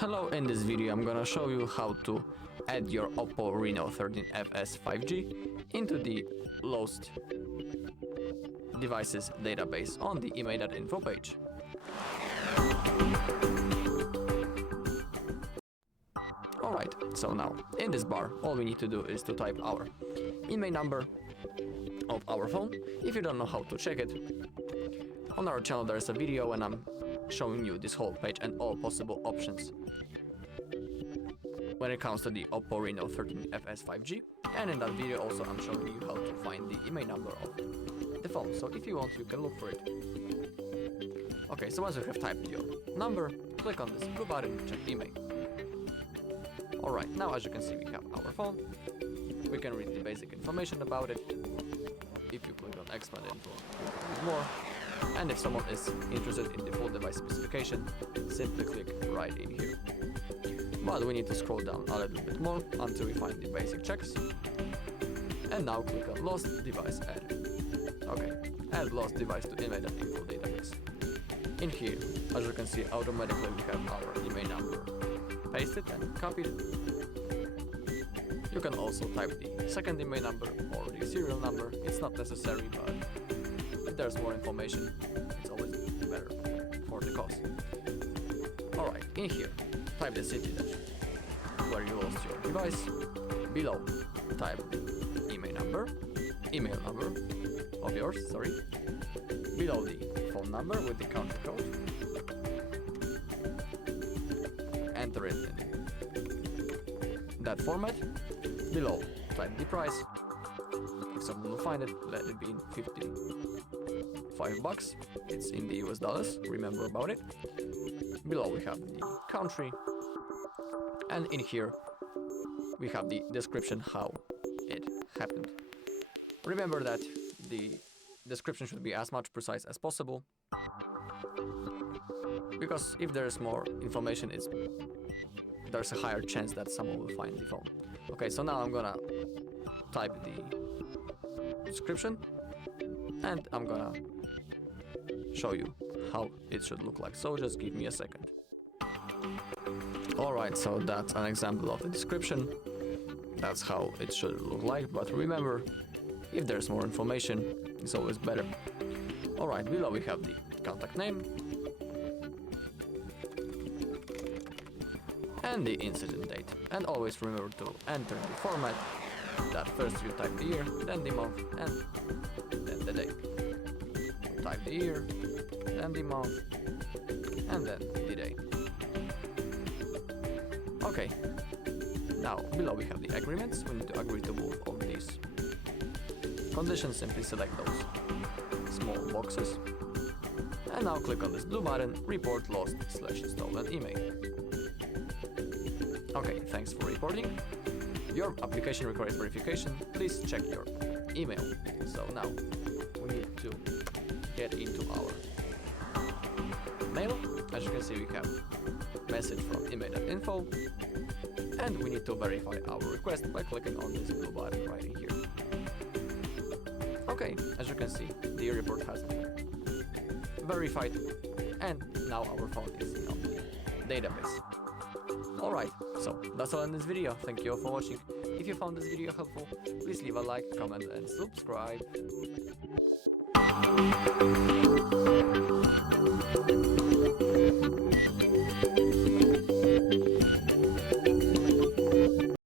Hello, in this video I'm gonna show you how to add your OPPO Reno13 FS 5G into the lost devices database on the IMEI.info page. Alright, so now in this bar all we need to do is to type our IMEI number of our phone. If you don't know how to check it, on our channel there's a video and I'm showing you this whole page and all possible options when it comes to the OPPO Reno13 FS 5G, and in that video also I'm showing you how to find the IMEI number of the phone, so if you want you can look for it. Okay, so once you have typed your number, click on this blue button, check IMEI. Alright, now as you can see we have our phone, we can read the basic information about it. If you click on expand info, you can read more. And if someone is interested in the full device specification, simply click right in here. But we need to scroll down a little bit more until we find the basic checks. And now click on lost device add. Okay, add lost device to IMEI.info database. In here, as you can see, automatically we have our IMEI number pasted and copied. You can also type the second IMEI number or the serial number. It's not necessary, but if there's more information, it's always better for the cost. Alright, in here, type the city where you lost your device. Below, type the email number of yours, sorry. Below the phone number with the country code. Enter it in that format. Below, type the price. If someone will find it, let it be in $55. It's in the US dollars, remember about it. Below we have the country, and in here we have the description how it happened. Remember that the description should be as much precise as possible, because if there's more information, there's a higher chance that someone will find the phone. Okay, so now I'm gonna type the description and I'm gonna show you how it should look like, so just give me a second. Alright, so that's an example of the description. That's how it should look like, but remember, if there's more information, it's always better. Alright, below we have the contact name and the incident date, and always remember to enter the format that first you type the year, then the month, and then the day. Type the year, then the month, and then the day. Okay, now below we have the agreements. We need to agree to both of these conditions. Simply select those small boxes. And now click on this blue button, report lost/stolen email. Okay, thanks for reporting. Your application requires verification. Please check your email. So now we need to get into our mail. As you can see, we have message from IMEI.info, and we need to verify our request by clicking on this blue button right in here. Okay, as you can see, the report has been verified, and now our phone is in the database. Alright, so that's all in this video. Thank you all for watching. If you found this video helpful, please leave a like, comment and subscribe.